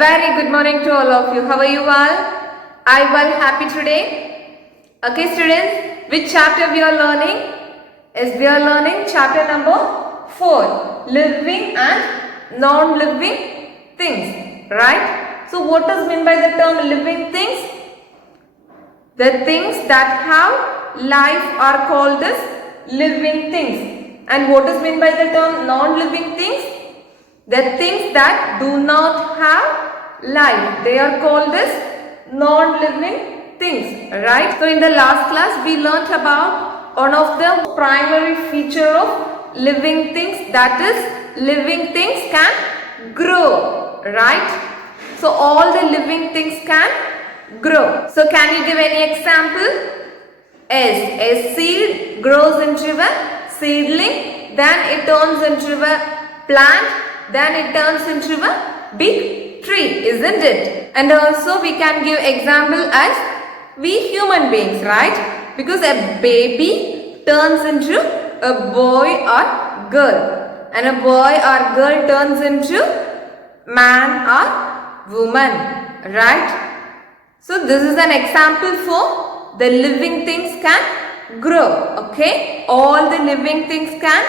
very good morning to all of you. How are you all? Are you all happy today? Okay students, which chapter we are learning? Yes, we are learning chapter number 4, living and non-living things, right? So what is meant by the term living things? The things that have life are called as living things. And what is meant by the term non-living things? The things that do not have life, they are called as non-living things, right? So in the last class we learnt about one of the primary feature of living things, that is living things can grow, right? So all the living things can grow. So can you give any example? Yes, a seed grows into a seedling, then it turns into a plant, then it turns into a big tree, isn't it? And also we can give example as we human beings, right? Because a baby turns into a boy or girl, and a boy or girl turns into man or woman, right? So this is an example for the living things can grow, okay? All the living things can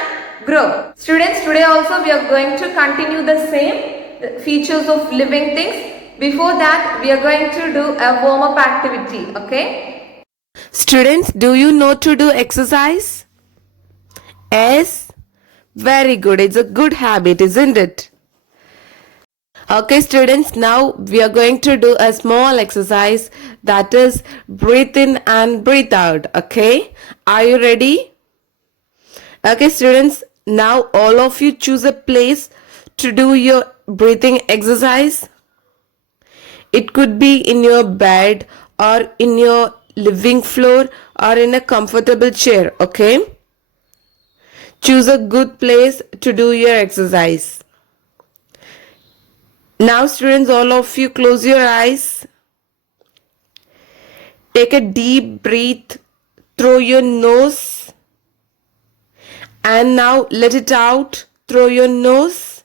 grow. Students, today also we are going to continue the same features of living things. Before that, we are going to do a warm-up activity, okay? Students, do you know to do exercise? Yes? Very good. It's a good habit, isn't it? Okay, students, now we are going to do a small exercise, that is breathe in and breathe out. Okay? Are you ready? Okay, students, now all of you choose a place to do your breathing exercise. It could be in your bed or in your living floor or in a comfortable chair, okay? Choose a good place to do your exercise. Now students, all of you close your eyes. Take a deep breath through your nose and now let it out through your nose.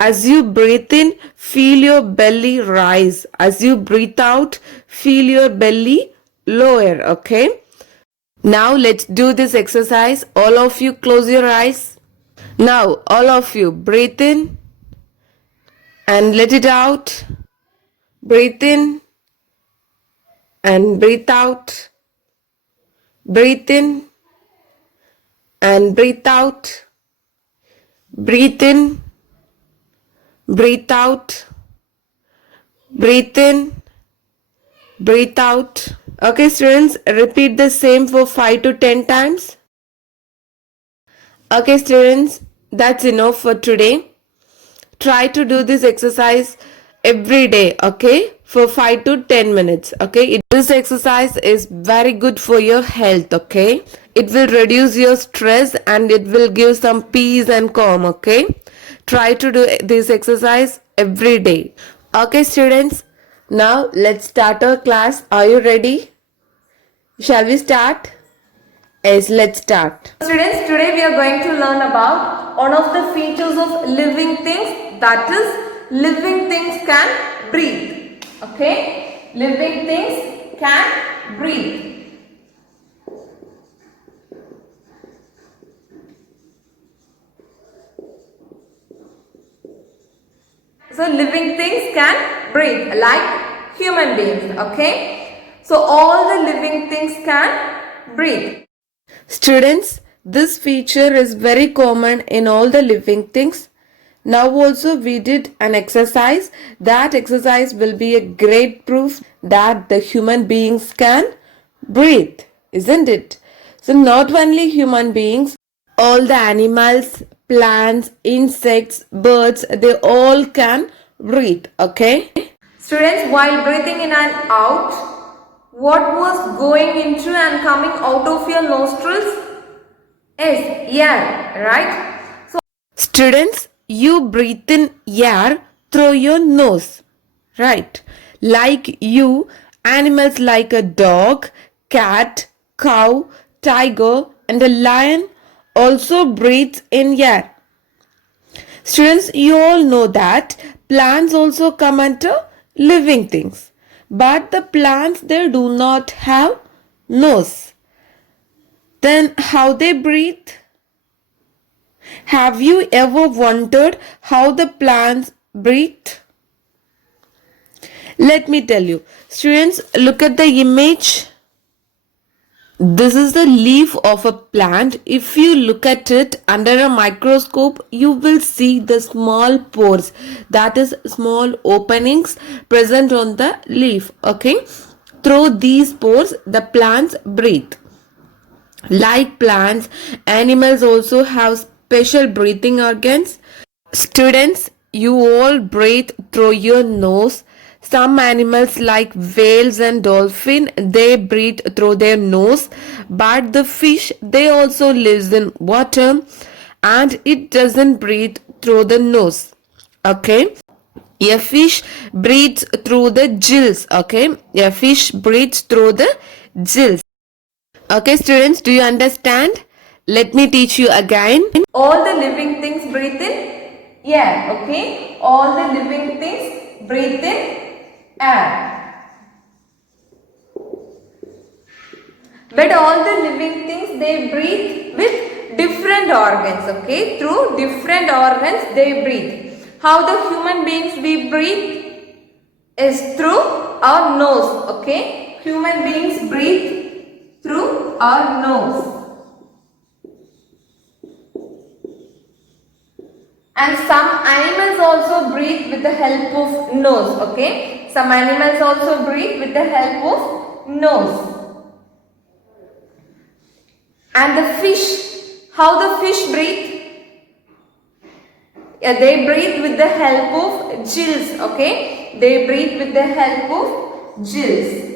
As you breathe in, feel your belly rise. As you breathe out, feel your belly lower, okay? Now let's do this exercise. All of you close your eyes. Now all of you breathe in and let it out. Breathe in and breathe out. Breathe in and breathe out. Breathe in, breathe out. Breathe in, breathe out. Okay students, repeat the same for 5 to 10 times. Okay students, that's enough for today. Try to do this exercise every day, okay, for 5 to 10 minutes, okay. This exercise is very good for your health, okay. It will reduce your stress and it will give some peace and calm, okay. Try to do this exercise every day. Okay students, now let's start our class. Are you ready? Shall we start? Yes, let's start. Students, today we are going to learn about one of the features of living things, that is living things can breathe, okay? Living things can breathe. So living things can breathe like human beings, okay? So all the living things can breathe. Students, this feature is very common in all the living things. Now also we did an exercise. That exercise will be a great proof that the human beings can breathe, isn't it? So not only human beings, all the animals, plants, insects, birds, they all can breathe, okay? Students, while breathing in and out, what was going into and coming out of your nostrils? Yes, air, right? So, Students, you breathe in air through your nose, right? Like you, animals like a dog, cat, cow, tiger and a lion also breathe in air. Students, you all know that plants also come under living things. But the plants, they do not have nose. Then how they breathe? Have you ever wondered how the plants breathe? Let me tell you. Students, look at the image. This is the leaf of a plant. If you look at it under a microscope, you will see the small pores, that is small openings present on the leaf. Okay, through these pores, the plants breathe. Like plants, animals also have special breathing organs. Students, you all breathe through your nose. Some animals like whales and dolphin, they breathe through their nose, but the fish, they also lives in water and it doesn't breathe through the nose. Okay, a fish breathes through the gills. Okay, a fish breathes through the gills. Okay, students, do you understand? Let me teach you again. All the living things breathe in air. Okay, all the living things breathe in air. But all the living things, they breathe with different organs. Okay, through different organs they breathe. How the human beings we breathe is through our nose. Okay, human beings breathe through our nose. And some animals also breathe with the help of nose. Okay, some animals also breathe with the help of nose. And the fish, how the fish breathe? Yeah, they breathe with the help of gills. Okay, they breathe with the help of gills.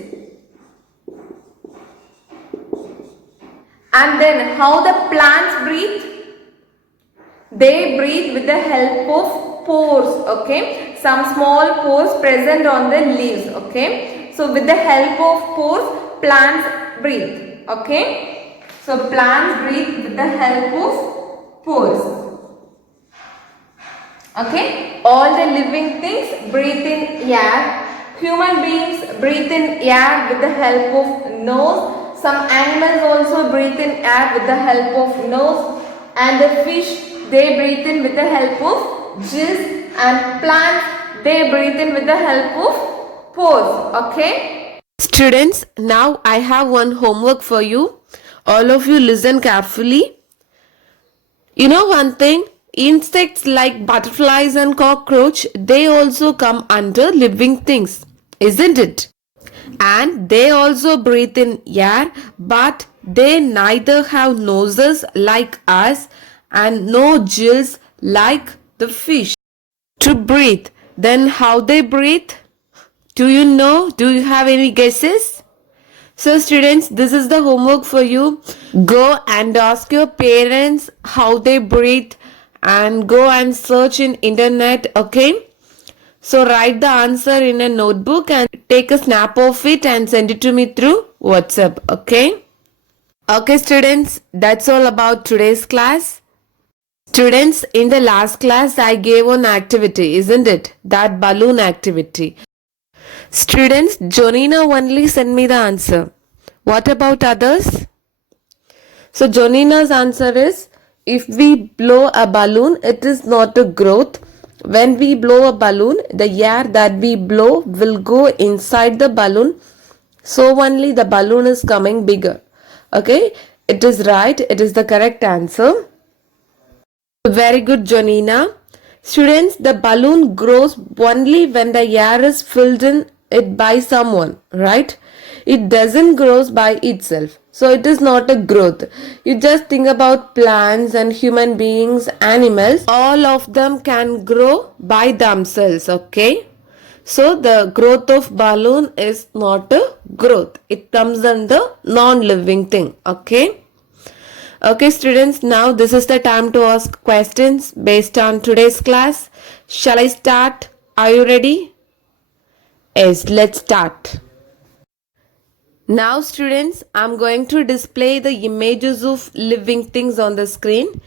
And then how the plants breathe? They breathe with the help of pores. Okay, some small pores present on the leaves. Okay, so with the help of pores, plants breathe. Okay, so plants breathe with the help of pores. Okay, all the living things breathe in air. Human beings breathe in air with the help of nose. Some animals also breathe in air with the help of nose. And the fish, they breathe in with the help of gills. And plants, they breathe in with the help of pores. Okay. Students, now I have one homework for you. All of you listen carefully. You know one thing? Insects like butterflies and cockroach, they also come under living things, isn't it? And they also breathe in air, but they neither have noses like us and no gills like the fish to breathe. Then how they breathe? Do you know? Do you have any guesses? So students, this is the homework for you. Go and ask your parents how they breathe and go and search in internet. Okay, so write the answer in a notebook and take a snap of it and send it to me through WhatsApp. Okay students, that's all about today's class. Students, in the last class I gave one activity, isn't it? That balloon activity. Students, Jonina only sent me the answer. What about others? So Jonina's answer is, if we blow a balloon, it is not a growth. When we blow a balloon, the air that we blow will go inside the balloon. So only the balloon is coming bigger. Okay, it is right. It is the correct answer. Very good, Jonina. Students, the balloon grows only when the air is filled in it by someone, right? It doesn't grow by itself. So it is not a growth. You just think about plants and human beings, animals. All of them can grow by themselves, okay? So the growth of balloon is not a growth. It comes under non-living thing, okay? Okay students, now this is the time to ask questions based on today's class. Shall I start? Are you ready? Yes, let's start. Now students, I'm going to display the images of living things on the screen.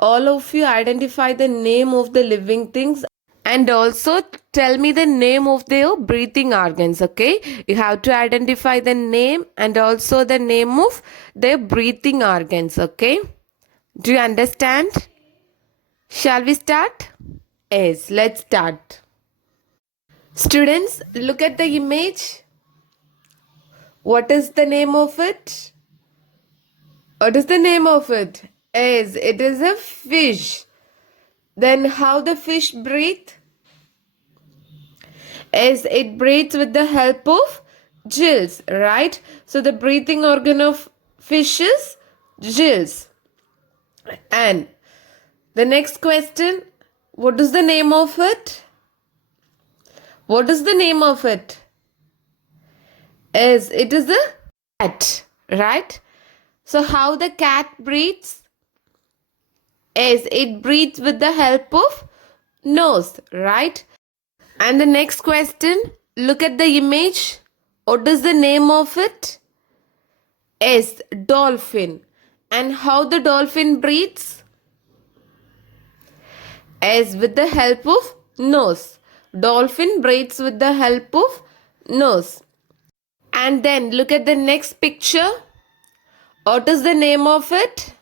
all of you identify the name of the living things and also tell me the name of their breathing organs. Okay, you have to identify the name and also the name of their breathing organs. Okay, do you understand? Shall we start? Yes, let's start. Students, look at the image. What is the name of it? What is the name of it? Yes, it is a fish. Then how the fish breathe? Yes, it breathes with the help of gills, right? So the breathing organ of fish is gills. And the next question, what is the name of it? What is the name of it? Yes, it is a cat, right? So how the cat breathes? Yes, it breathes with the help of nose, right? And the next question, look at the image. What is the name of it? Yes, dolphin. And how the dolphin breathes? Yes, with the help of nose. Dolphin breathes with the help of nose. And then look at the next picture. What is the name of it?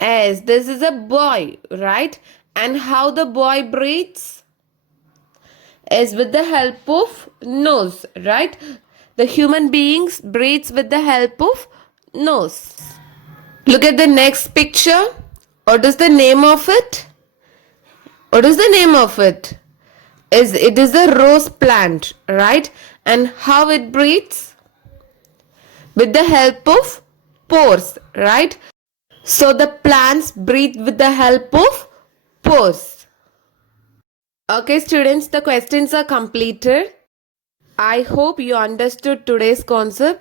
Yes, this is a boy, right? And how the boy breathes? Is with the help of nose, right? The human beings breathes with the help of nose. Look at the next picture. What is the name of it? What is the name of it? It is a rose plant, right? And how it breathes? With the help of pores, right? So the plants breathe with the help of pores. Okay, students, the questions are completed. I hope you understood today's concept.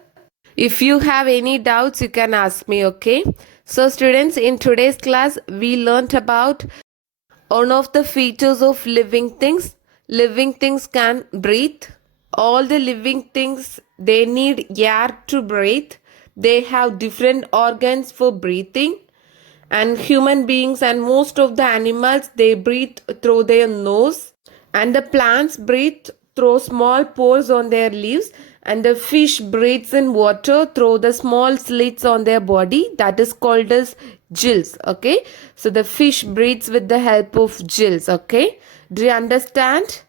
If you have any doubts, you can ask me, okay? So, students, in today's class, we learnt about one of the features of living things. Living things can breathe. All the living things, they need air to breathe. They have different organs for breathing. And human beings and most of the animals, they breathe through their nose. And the plants breathe through small pores on their leaves. And the fish breathes in water through the small slits on their body, that is called as gills. Okay, so the fish breathes with the help of gills. Okay, do you understand?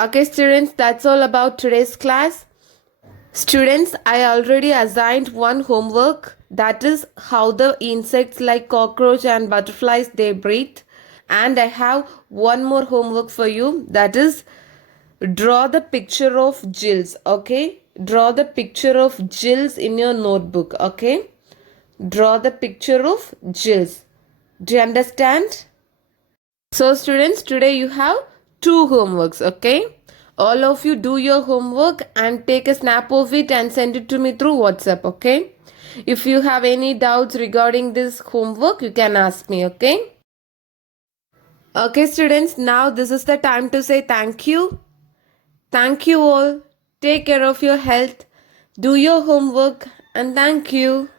Okay, students, that's all about today's class. Students, I already assigned one homework, that is how the insects like cockroach and butterflies they breathe. And I have one more homework for you, that is draw the picture of gills. Okay, draw the picture of gills in your notebook. Okay, draw the picture of gills. Do you understand? So students, today you have two homeworks. Okay, all of you do your homework and take a snap of it and send it to me through WhatsApp. Okay, if you have any doubts regarding this homework, you can ask me. Okay. Okay, students, now this is the time to say thank you. Thank you all. Take care of your health. Do your homework and thank you.